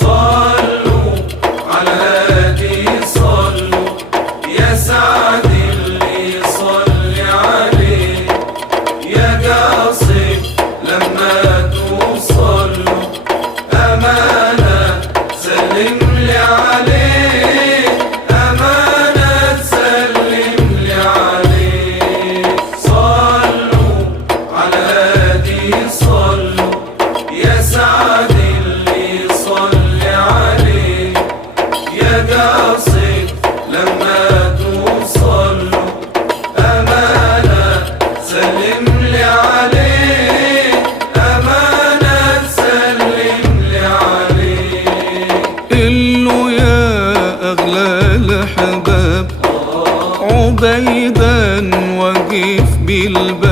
صلوا على الهادي صلوا، يا سعد اللي يصلي عليه، يا قاصد لما توصلوا أمانة سلم لي عليه، أمانة سلم لي عليه. صلوا على الهادي صلوا، يا سعد اللي يصلي عليه، يا قاصد لما توصلوا أمانة سلم لي عليه، أمانة سلم لي عليه. قله يا أغلى الأحباب عبيدا وقف بالباب،